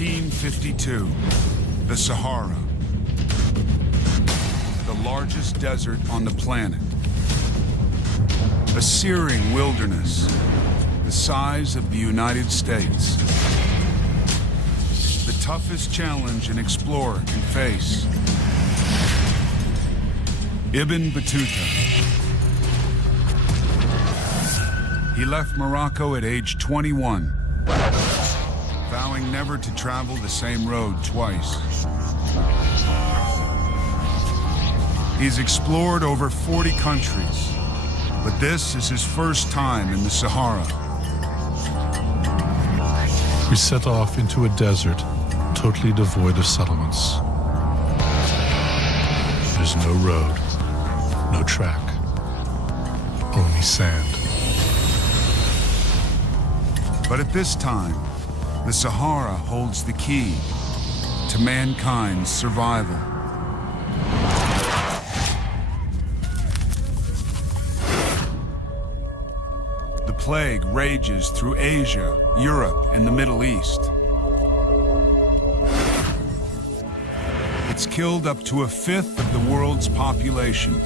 1852, the Sahara, the largest desert on the planet. A searing wilderness, the size of the United States. The toughest challenge an explorer can face. Ibn Battuta. He left Morocco at age 21, vowing never to travel the same road twice. He's explored over 40 countries, but this is his first time in the Sahara. We set off into a desert totally devoid of settlements. There's no road, no track, only sand. But at this time, the Sahara holds the key to mankind's survival. The plague rages through Asia, Europe, and the Middle East. It's killed up to a fifth of the world's population.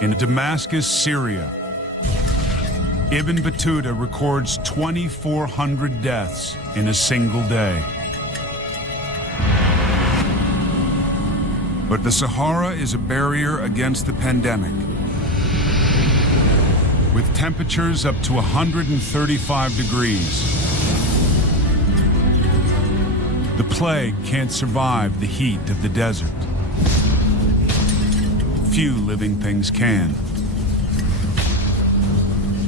In Damascus, Syria, Ibn Battuta records 2,400 deaths in a single day. But the Sahara is a barrier against the pandemic. With temperatures up to 135 degrees, the plague can't survive the heat of the desert. Few living things can.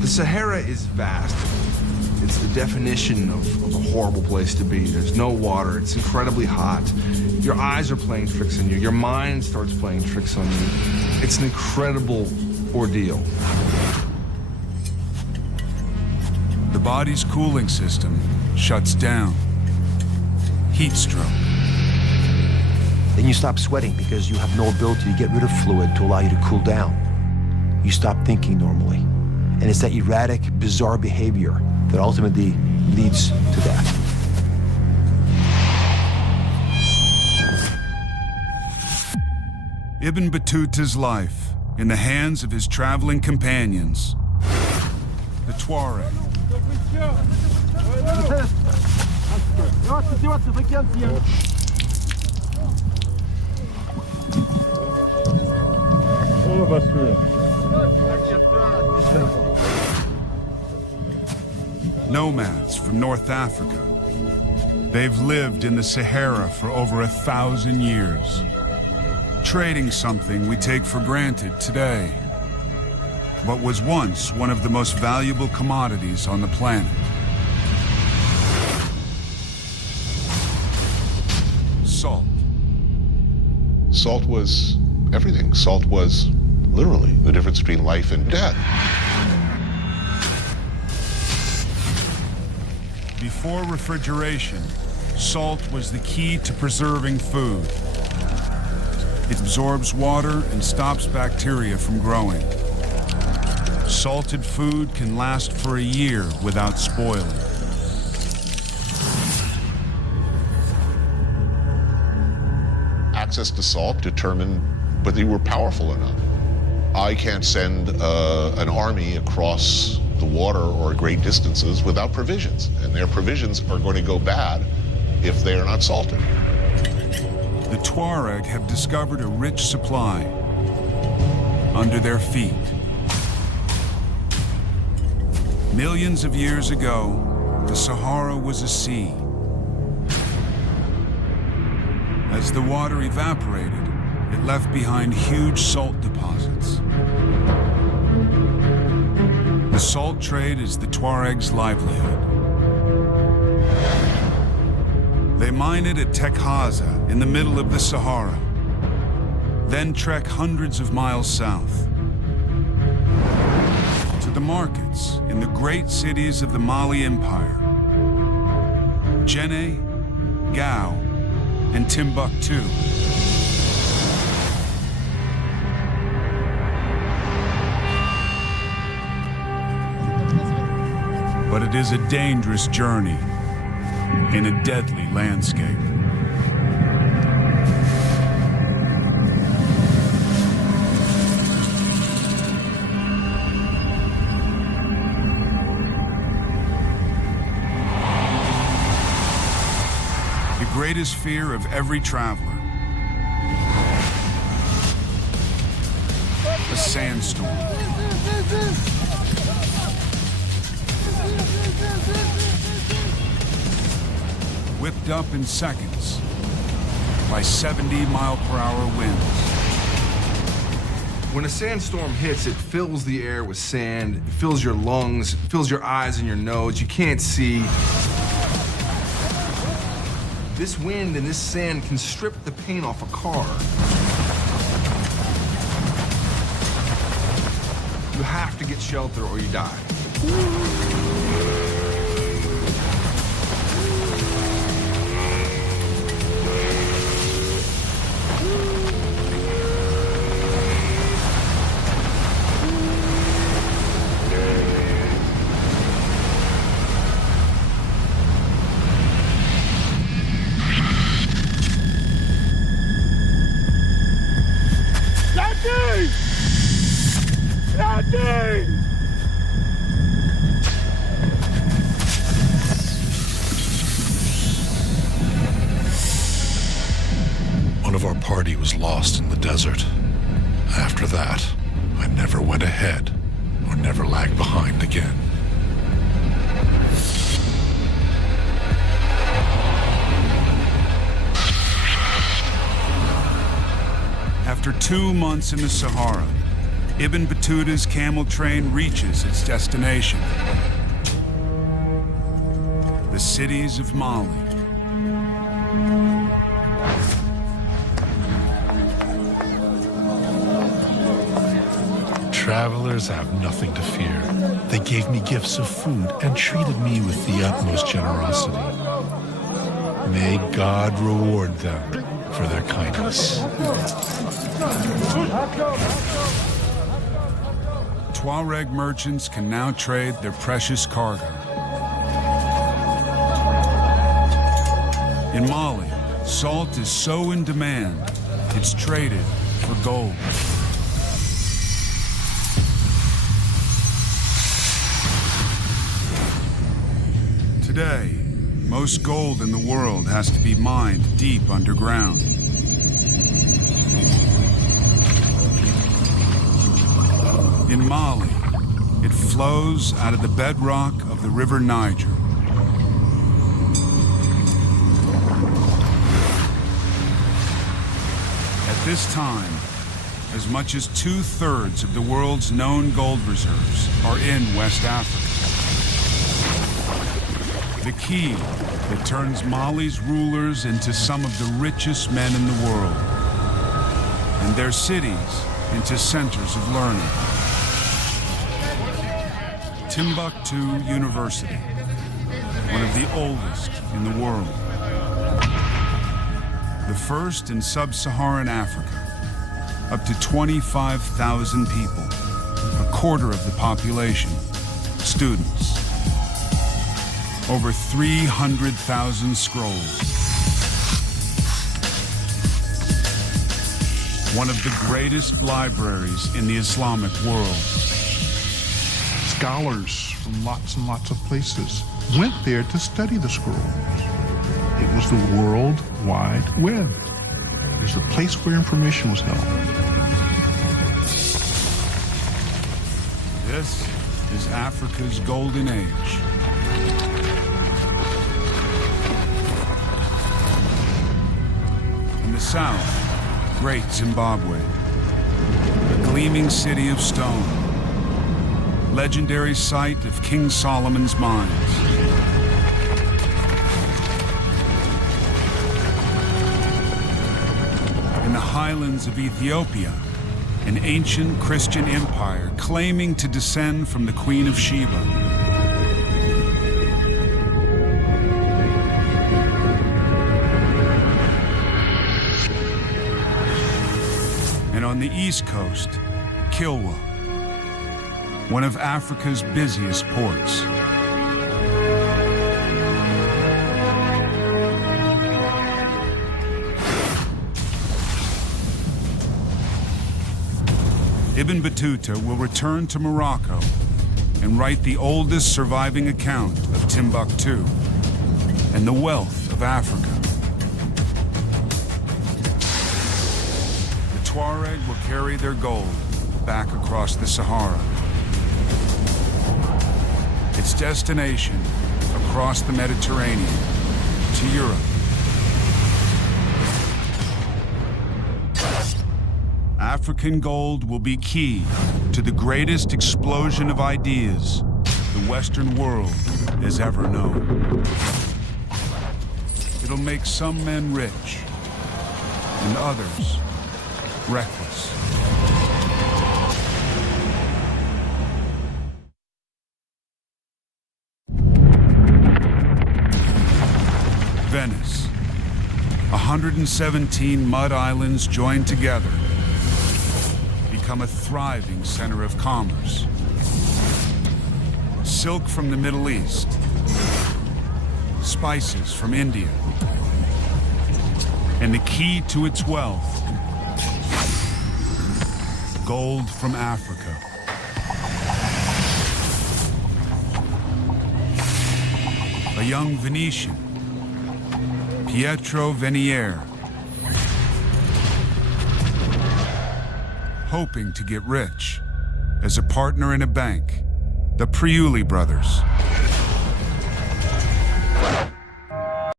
The Sahara is vast. It's the definition of a horrible place to be. There's no water. It's incredibly hot. Your eyes are playing tricks on you. Your mind starts playing tricks on you. It's an incredible ordeal. The body's cooling system shuts down. Heat stroke. Then you stop sweating because you have no ability to get rid of fluid to allow you to cool down. You stop thinking normally. And it's that erratic, bizarre behavior that ultimately leads to death. Ibn Battuta's life in the hands of his traveling companions, the Tuareg. Nomads from North Africa. They've lived in the Sahara for over 1,000 years, trading something we take for granted today, what was once one of the most valuable commodities on the planet. Salt. Salt was everything. Salt was literally the difference between life and death. Before refrigeration, salt was the key to preserving food. It absorbs water and stops bacteria from growing. Salted food can last for a year without spoiling. Access to salt determined whether you were powerful enough. I can't send an army across the water or great distances without provisions, and their provisions are going to go bad if they are not salted. The Tuareg have discovered a rich supply under their feet. Millions of years ago, the Sahara was a sea. As the water evaporated, it left behind huge salt deposits. The salt trade is the Tuareg's livelihood. They mine it at Tekhaza in the middle of the Sahara, then trek hundreds of miles south to the markets in the great cities of the Mali Empire, Djenné, Gao, and Timbuktu. But it is a dangerous journey. in a deadly landscape. The greatest fear of every traveler: a sandstorm. Whipped up in seconds by 70-mile-per-hour winds. When a sandstorm hits, it fills the air with sand, it fills your lungs, it fills your eyes and your nose. You can't see. This wind and this sand can strip the paint off a car. You have to get shelter or you die. One of our party was lost in the desert. After that, I never went ahead or never lagged behind again. After 2 months in the Sahara, Ibn Battuta's camel train reaches its destination, the cities of Mali. Travelers have nothing to fear. They gave me gifts of food and treated me with the utmost generosity. May God reward them for their kindness. Tuareg merchants can now trade their precious cargo. In Mali, salt is so in demand, it's traded for gold. Today, most gold in the world has to be mined deep underground. In Mali, it flows out of the bedrock of the river Niger. At this time, as much as 2/3 of the world's known gold reserves are in West Africa. The key that turns Mali's rulers into some of the richest men in the world, and their cities into centers of learning. Timbuktu University, one of the oldest in the world. The first in sub-Saharan Africa, up to 25,000 people, a quarter of the population, students. Over 300,000 scrolls. One of the greatest libraries in the Islamic world. Scholars from lots and lots of places went there to study the scrolls. It was the World Wide Web. It was the place where information was held. This is Africa's golden age. In the south, Great Zimbabwe, a gleaming city of stone, legendary site of King Solomon's mines. In the highlands of Ethiopia, an ancient Christian empire claiming to descend from the Queen of Sheba. And on the east coast, Kilwa, one of Africa's busiest ports. Ibn Battuta will return to Morocco and write the oldest surviving account of Timbuktu and the wealth of Africa. The Tuareg will carry their gold back across the Sahara. Its destination across the Mediterranean to Europe. African gold will be key to the greatest explosion of ideas the Western world has ever known. It'll make some men rich and others reckless. Venice. 117 mud islands joined together become a thriving center of commerce. Silk from the Middle East, spices from India, and the key to its wealth, gold from Africa. A young Venetian, Pietro Venier, hoping to get rich as a partner in a bank, the Priuli brothers.